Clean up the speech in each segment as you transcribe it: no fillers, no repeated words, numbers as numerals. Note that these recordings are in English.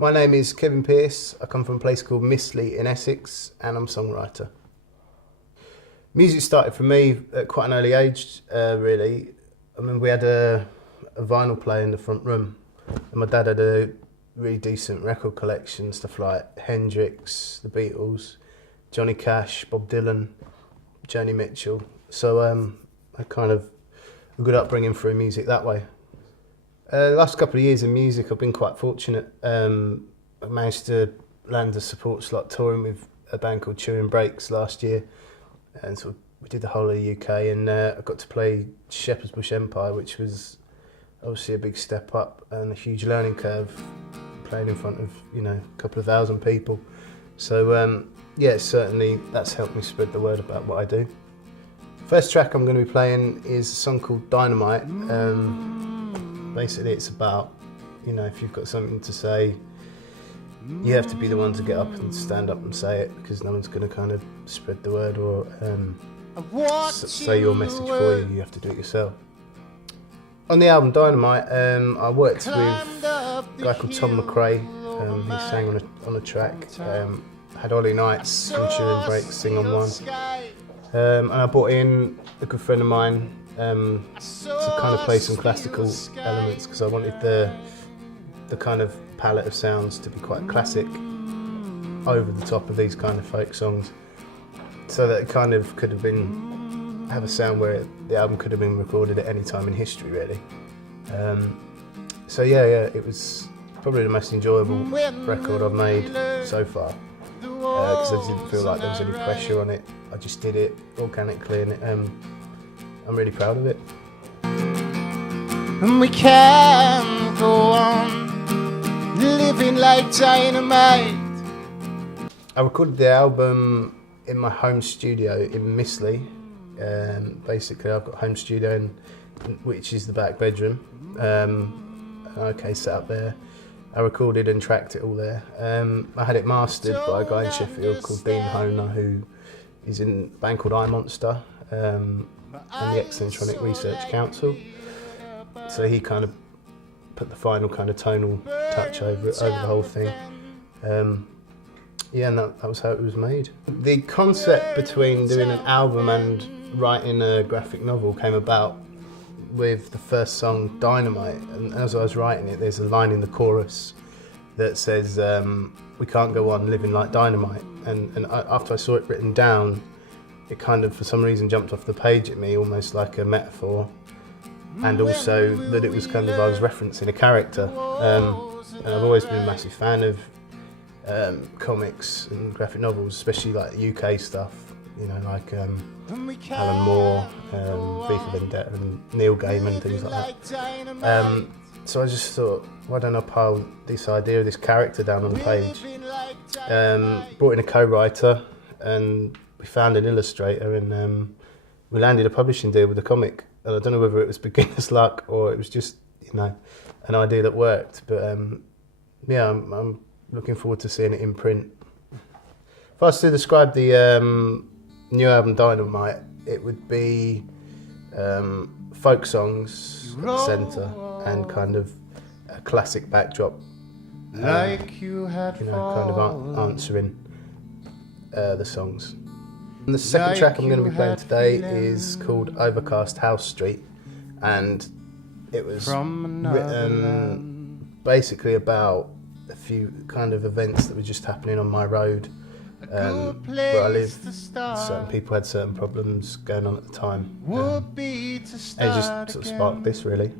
My name is Kevin Pearce. I come from a place called Mistley in Essex, and I'm a songwriter. Music started for me at quite an early age, really. I mean, we had a vinyl player in the front room, and my dad had a really decent record collection, stuff like Hendrix, The Beatles, Johnny Cash, Bob Dylan, Joni Mitchell. So I kind of a good upbringing through music that way. The last couple of years in music, I've been quite fortunate. I managed to land a support slot touring with a band called Chewing Breaks last year, and so we did the whole of the UK, and I got to play Shepherd's Bush Empire, which was obviously a big step up and a huge learning curve, playing in front of a couple of thousand people. So yeah, certainly that's helped me spread the word about what I do. First track I'm going to be playing is a song called Dynamite. Basically it's about, if you've got something to say, you have to be the one to get up and stand up and say it, because no one's going to kind of spread the word or say your message for you. You have to do it yourself. On the album Dynamite, I worked with a guy called Tom McRae. He sang on a track. Had Ollie Knights from Chewing Breaks sing on one. And I brought in a good friend of mine to kind of play some classical elements, because I wanted the kind of palette of sounds to be quite classic over the top of these kind of folk songs, so that it kind of could have have a sound where the album could have been recorded at any time in history, really. So yeah, it was probably the most enjoyable record I've made so far, because I didn't feel like there was any pressure on it. I just did it organically, and I'm really proud of it. And we can go on living like dynamite. I recorded the album in my home studio in Mistley. Basically, I've got a home studio, which is the back bedroom. Set up there. I recorded and tracked it all there. I had it mastered by a guy in Sheffield called Dean Honer, who is in a band called iMonster and the Eccentronic Research Council. So he kind of put the final kind of tonal touch over the whole thing. And that was how it was made. The concept between doing an album and writing a graphic novel came about with the first song, Dynamite. And as I was writing it, there's a line in the chorus that says, "We can't go on living like dynamite." And after I saw it written down, it kind of, for some reason, jumped off the page at me, almost like a metaphor. And also that it was kind of, I was referencing a character. And I've always been a massive fan of comics and graphic novels, especially like UK stuff, like Alan Moore, V for Vendetta and Neil Gaiman and things like that. So I just thought, why don't I pile this idea of this character down on the page? Brought in a co-writer, and we found an illustrator, and we landed a publishing deal with the comic. And I don't know whether it was beginner's luck or it was just, an idea that worked. But I'm looking forward to seeing it in print. If I was to describe the new album Dynamite, it would be folk songs at the centre and kind of a classic backdrop, kind of answering the songs. And the second track I'm going to be playing today is called Overcast House Street, and it was written basically about a few kind of events that were just happening on my road where I live. Certain people had certain problems going on at the time, and it just sort of sparked this, really.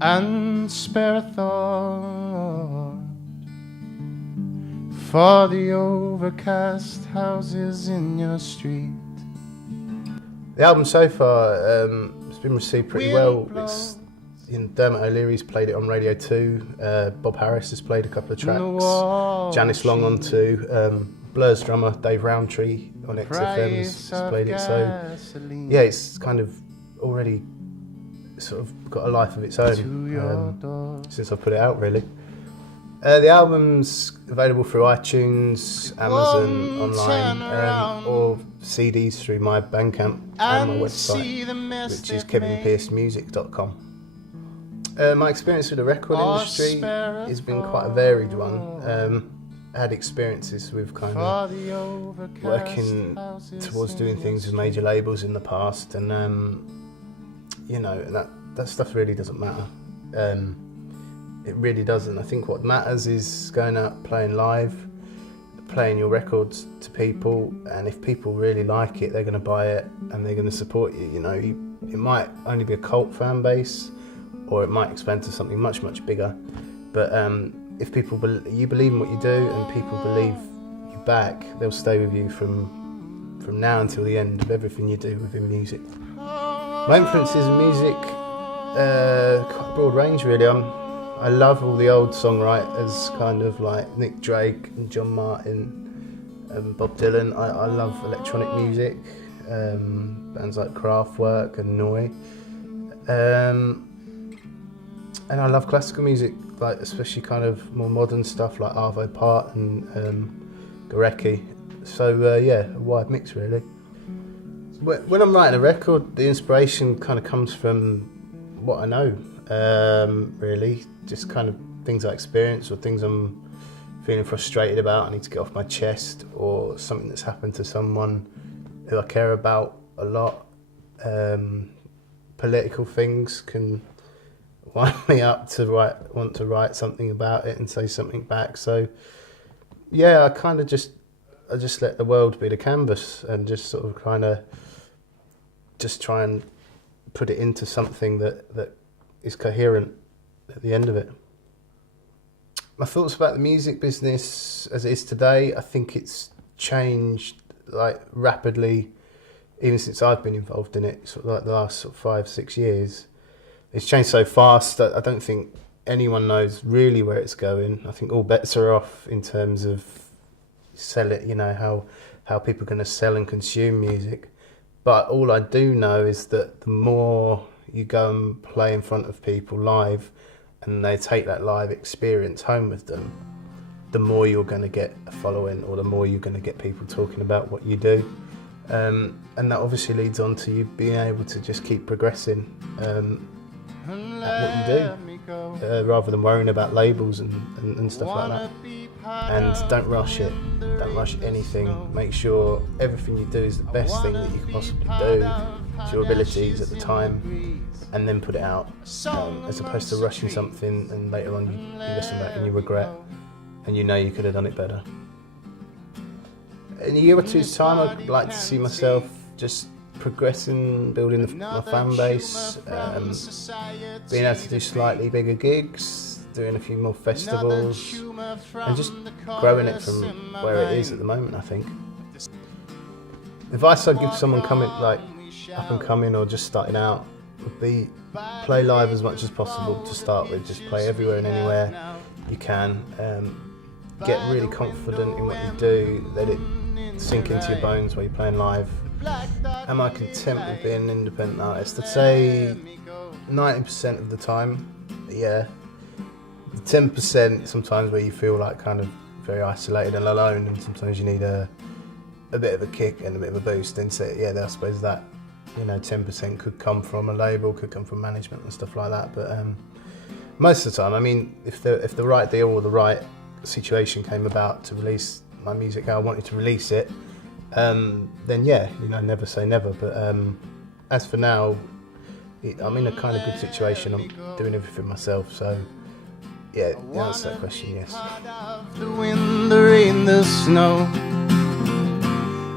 And spare a thought for the overcast houses in your street. The album so far has been received pretty well. It's Dermot O'Leary's played it on Radio 2, Bob Harris has played a couple of tracks, Janice Long on 2, Blur's drummer Dave Roundtree on XFM has played it, so yeah, it's kind of already sort of got a life of its own since I put it out, really. The album's available through iTunes, Amazon online, or CDs through my Bandcamp and my website, which is kevinpearcemusic.com. My experience with the record industry has been quite a varied one. I had experiences with kind of working towards doing things with major labels in the past, and you know, that stuff really doesn't matter. It really doesn't. I think what matters is going out, playing live, playing your records to people, and if people really like it, they're going to buy it and they're going to support you. You know, it might only be a cult fan base, or it might expand to something much, much bigger. But if people you believe in what you do, and people believe you back, they'll stay with you from now until the end of everything you do within music. My influences in music, quite a broad range really. I love all the old songwriters, kind of like Nick Drake and John Martin and Bob Dylan. I love electronic music, bands like Kraftwerk and Neu. And I love classical music, like especially kind of more modern stuff like Arvo Part and Gorecki. So yeah, a wide mix really. When I'm writing a record, the inspiration kind of comes from what I know, really. Just kind of things I experience, or things I'm feeling frustrated about, I need to get off my chest, or something that's happened to someone who I care about a lot. Political things can wind me up to want to write something about it and say something back. So yeah, I just let the world be the canvas, and just sort of kind of just try and put it into something that is coherent at the end of it. My thoughts about the music business as it is today, I think it's changed like rapidly, even since I've been involved in it, sort of like the last sort of 5-6 years. It's changed so fast that I don't think anyone knows really where it's going. I think all bets are off in terms of you know, how people are going to sell and consume music. But all I do know is that the more you go and play in front of people live, and they take that live experience home with them, the more you're going to get a following, or the more you're going to get people talking about what you do. And that obviously leads on to you being able to just keep progressing at what you do, rather than worrying about labels and stuff like that. And don't rush it, don't rush anything. Make sure everything you do is the best thing that you can possibly do to your abilities at the time, and then put it out, as opposed to rushing something and later on you listen back and you regret, and you know you could have done it better. In a year or two's time, I'd like to see myself just progressing, building my fan base, being able to do slightly bigger gigs, doing a few more festivals, and just growing it from where it is at the moment, I think. Advice I'd give someone coming, like up and coming or just starting out, would be play live as much as possible to start with. Just play everywhere and anywhere you can. Get really confident in what you do, let it sink into your bones while you're playing live. Am I content with being an independent artist? I'd say 90% of the time, yeah. The 10% sometimes where you feel like kind of very isolated and alone, and sometimes you need a bit of a kick and a bit of a boost. And so yeah, I suppose that, you know, 10% could come from a label, could come from management and stuff like that. But most of the time, I mean, if the right deal or the right situation came about to release my music how I wanted to release it, then yeah, you know, never say never. But as for now, I'm in a kind of good situation. I'm doing everything myself, so yeah, the answer to that question, yes. The wind, the rain, the snow.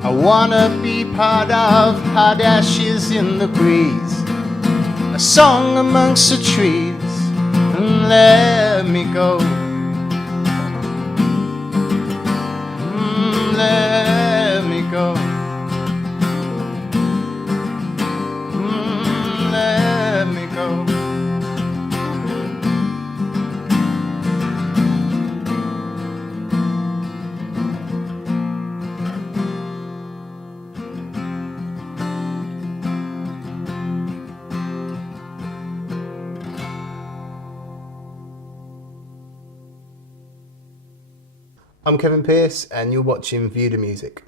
I wanna be part of hot ashes in the breeze, a song amongst the trees, and let me go. Let me go. Let me go. I'm Kevin Pearce, and you're watching View the Music.